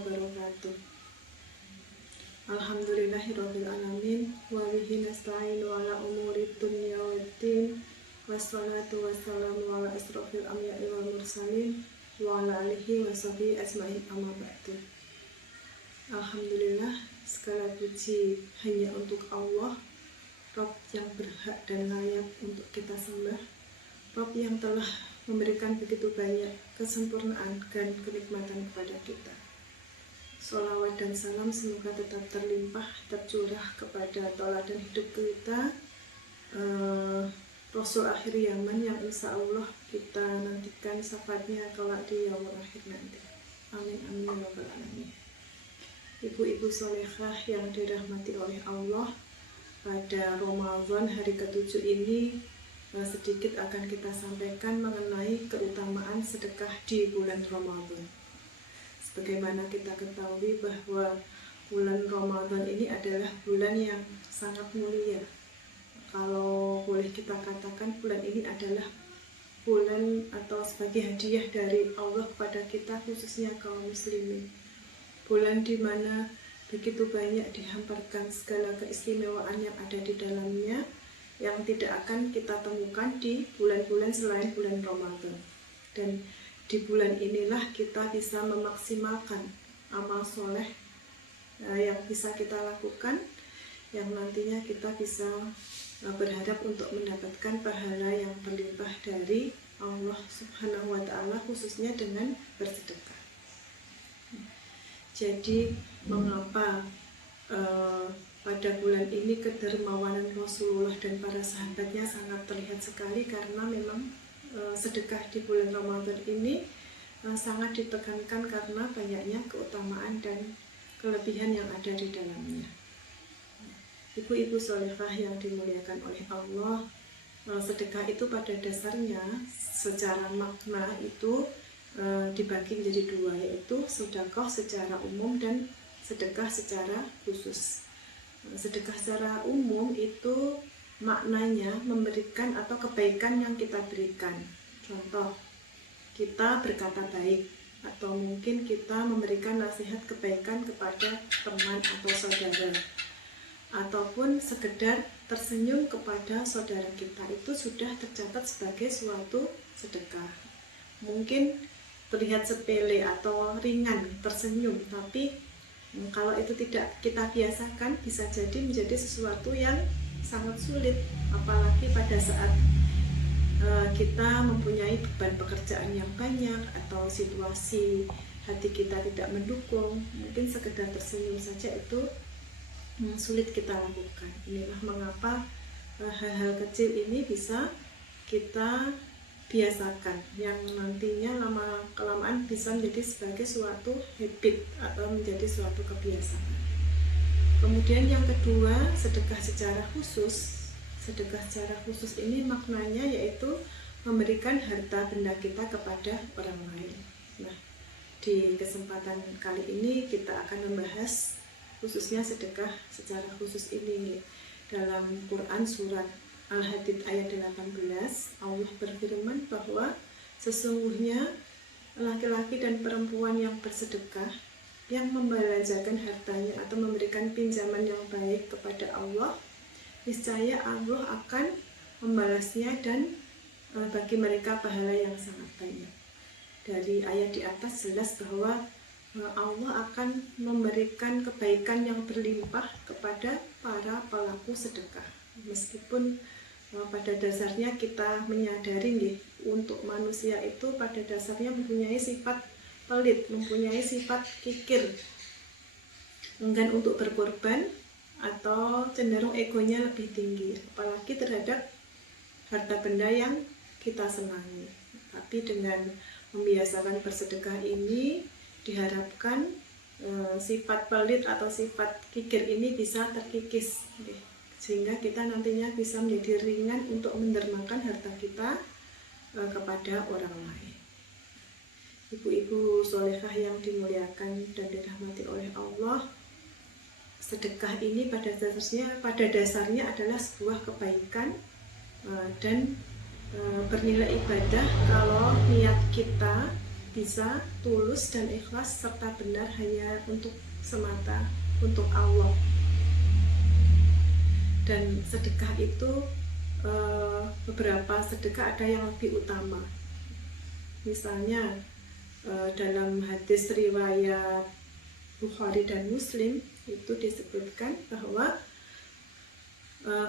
wabarakatuh. Alhamdulillahirabbil alamin wa bihi nasta'inu ala umuri dunya waddin. Wassalatu wassalamu ala asrofil anbiya'i wal mursalin wa ala alihi wa sahbihi ajmain, amma ba'du. Alhamdulillah, segala puji hanya untuk Allah, Rabb yang berhak dan layak untuk kita sembah, Rabb yang telah memberikan begitu banyak kesempurnaan dan kenikmatan kepada kita. Sholawat dan salam semoga tetap terlimpah, tercurah kepada tauladan hidup kita, Rasul akhir zaman yang insya Allah kita nantikan syafaatnya kelak di yaumul akhir nanti. Amin amin ya rabbal alamin. Ibu-ibu solehah yang dirahmati oleh Allah, pada Ramadan hari ke-7 ini sedikit akan kita sampaikan mengenai keutamaan sedekah di bulan Ramadan. Sebagaimana kita ketahui bahwa bulan Ramadan ini adalah bulan yang sangat mulia. Kalau boleh kita katakan bulan ini adalah bulan atau sebagai hadiah dari Allah kepada kita, khususnya kaum muslimin. Bulan di mana begitu banyak dihamparkan segala keistimewaan yang ada di dalamnya, yang tidak akan kita temukan di bulan-bulan selain bulan Ramadan. Dan di bulan inilah kita bisa memaksimalkan amal soleh yang bisa kita lakukan, yang nantinya kita bisa berharap untuk mendapatkan pahala yang berlimpah dari Allah Subhanahu wa Ta'ala, khususnya dengan bersedekah. Jadi mengapa pada bulan ini kedermawanan Rasulullah dan para sahabatnya sangat terlihat sekali, karena memang sedekah di bulan Ramadan ini sangat ditekankan karena banyaknya keutamaan dan kelebihan yang ada di dalamnya. Ibu-ibu solehah yang dimuliakan oleh Allah, sedekah itu pada dasarnya secara makna itu dibagi menjadi dua, yaitu sedekah secara umum dan sedekah secara khusus. Sedekah secara umum itu maknanya memberikan atau kebaikan yang kita berikan. Contoh, kita berkata baik, atau mungkin kita memberikan nasihat kebaikan kepada teman atau saudara, ataupun sekedar tersenyum kepada saudara kita, itu sudah tercatat sebagai suatu sedekah. Mungkin terlihat sepele atau ringan tersenyum, tapi kalau itu tidak kita biasakan, bisa jadi menjadi sesuatu yang sangat sulit, apalagi pada saat kita mempunyai beban pekerjaan yang banyak atau situasi hati kita tidak mendukung. Mungkin sekedar tersenyum saja itu sulit kita lakukan. Inilah mengapa hal-hal kecil ini bisa kita biasakan, yang nantinya lama-kelamaan bisa menjadi sebagai suatu habit atau menjadi suatu kebiasaan. Kemudian yang kedua, sedekah secara khusus. Sedekah secara khusus ini maknanya yaitu memberikan harta benda kita kepada orang lain. Nah, di kesempatan kali ini kita akan membahas khususnya sedekah secara khusus ini. Dalam Quran surat Al-Hadid ayat 18, Allah berfirman bahwa sesungguhnya laki-laki dan perempuan yang bersedekah, yang membelanjakan hartanya atau memberikan pinjaman yang baik kepada Allah, niscaya Allah akan membalasnya dan bagi mereka pahala yang sangat banyak. Dari ayat di atas jelas bahwa Allah akan memberikan kebaikan yang berlimpah kepada para pelaku sedekah. Meskipun pada dasarnya kita menyadari nih, untuk manusia itu pada dasarnya mempunyai sifat pelit, mempunyai sifat kikir, enggan untuk berkorban, atau cenderung egonya lebih tinggi, apalagi terhadap harta benda yang kita senangi. Tapi dengan membiasakan bersedekah ini diharapkan sifat pelit atau sifat kikir ini bisa terkikis, sehingga kita nantinya bisa menjadi ringan untuk mendermakan harta kita kepada orang lain. Ibu-ibu solehah yang dimuliakan dan dirahmati oleh Allah, sedekah ini pada dasarnya adalah sebuah kebaikan dan bernilai ibadah kalau niat kita bisa tulus dan ikhlas serta benar hanya untuk semata untuk Allah. Dan sedekah itu beberapa sedekah ada yang lebih utama. Misalnya dalam hadis riwayat Bukhari dan Muslim itu disebutkan bahwa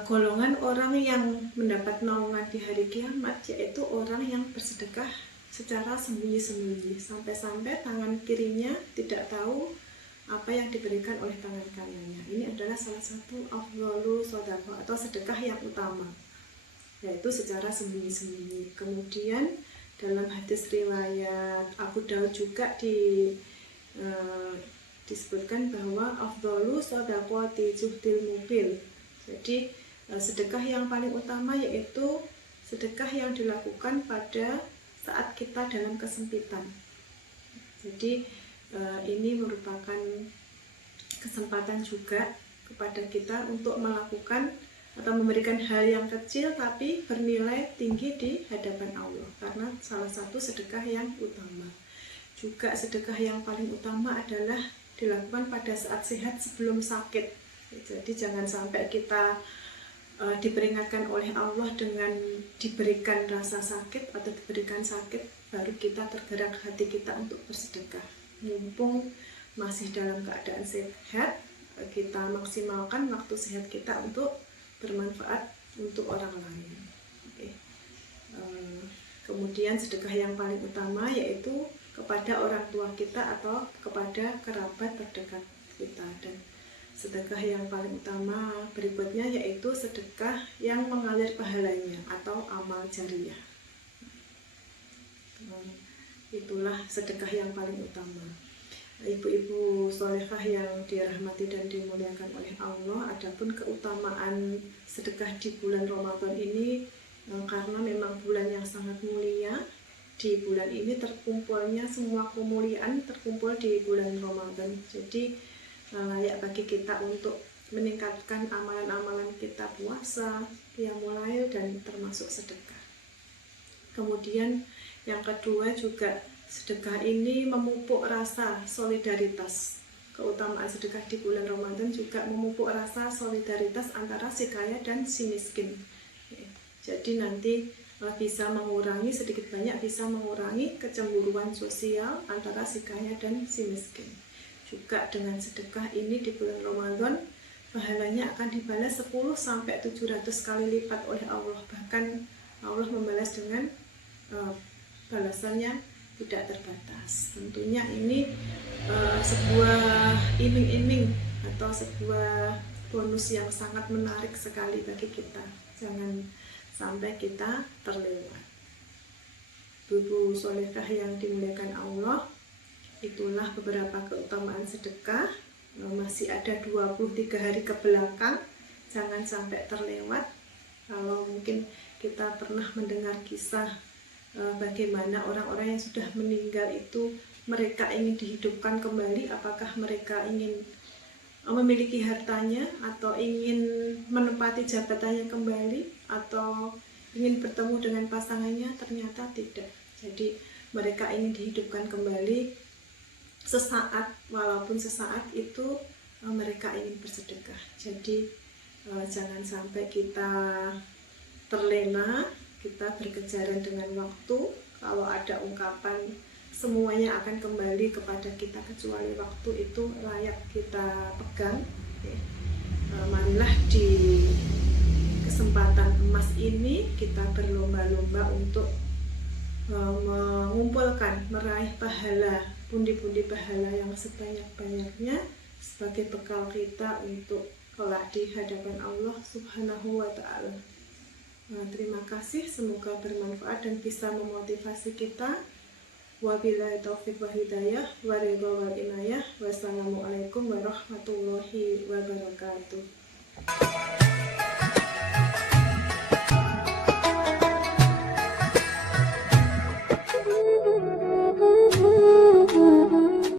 golongan orang yang mendapat naungan di hari kiamat yaitu orang yang bersedekah secara sembunyi-sembunyi, sampai-sampai tangan kirinya tidak tahu apa yang diberikan oleh tangan kanannya. Ini adalah salah satu afdhalu shadaqah atau sedekah yang utama, yaitu secara sembunyi-sembunyi. Kemudian dalam hadis riwayat Abu Daud juga disebutkan bahwa afdhalu shadaqati juhdil mubil. Jadi sedekah yang paling utama yaitu sedekah yang dilakukan pada saat kita dalam kesempitan. Jadi ini merupakan kesempatan juga kepada kita untuk melakukan atau memberikan hal yang kecil tapi bernilai tinggi di hadapan Allah, karena salah satu sedekah yang utama. Juga sedekah yang paling utama adalah dilakukan pada saat sehat sebelum sakit. Jadi jangan sampai kita diperingatkan oleh Allah dengan diberikan rasa sakit atau diberikan sakit baru kita tergerak hati kita untuk bersedekah. Mumpung masih dalam keadaan sehat, kita maksimalkan waktu sehat kita untuk bermanfaat untuk orang lain. Kemudian sedekah yang paling utama yaitu kepada orang tua kita atau kepada kerabat terdekat kita. Dan sedekah yang paling utama berikutnya yaitu sedekah yang mengalir pahalanya atau amal jariyah. Itulah sedekah yang paling utama. Ibu-ibu sholehah yang dirahmati dan dimuliakan oleh Allah, adapun keutamaan sedekah di bulan Ramadan ini karena memang bulan yang sangat mulia. Di bulan ini terkumpulnya semua kemuliaan terkumpul di bulan Ramadan. Jadi layak bagi kita untuk meningkatkan amalan-amalan kita, puasa, qiyamul lail, dan termasuk sedekah. Kemudian yang kedua juga sedekah ini memupuk rasa solidaritas. Keutamaan sedekah di bulan Ramadan juga memupuk rasa solidaritas antara si kaya dan si miskin. Jadi nanti bisa mengurangi, sedikit banyak bisa mengurangi kecemburuan sosial antara si kaya dan si miskin. Juga dengan sedekah ini di bulan Ramadan pahalanya akan dibalas 10-700 kali lipat oleh Allah. Bahkan Allah membalas dengan balasannya tidak terbatas. Tentunya ini sebuah iming-iming atau sebuah bonus yang sangat menarik sekali bagi kita. Jangan sampai kita terlewat. Ibu sholehah yang dimuliakan Allah, itulah beberapa keutamaan sedekah. Masih ada 23 hari ke belakang, jangan sampai terlewat. Kalau mungkin kita pernah mendengar kisah bagaimana orang-orang yang sudah meninggal itu mereka ingin dihidupkan kembali, apakah mereka ingin memiliki hartanya atau ingin menempati jabatannya kembali atau ingin bertemu dengan pasangannya? Ternyata tidak. Jadi mereka ingin dihidupkan kembali sesaat, walaupun sesaat itu mereka ingin bersedekah. Jadi jangan sampai kita terlena, kita berkejaran dengan waktu. Kalau ada ungkapan semuanya akan kembali kepada kita kecuali waktu, itu layak kita pegang. Marilah di kesempatan emas ini kita berlomba-lomba untuk mengumpulkan, meraih pahala, pundi-pundi pahala yang sebanyak-banyaknya sebagai bekal kita untuk kelak di hadapan Allah Subhanahu wa Ta'ala. Terima kasih, semoga bermanfaat dan bisa memotivasi kita. Wabillahi taufiq wa hidayah, wa ridha wal inayah. Wassalamualaikum warahmatullahi wabarakatuh.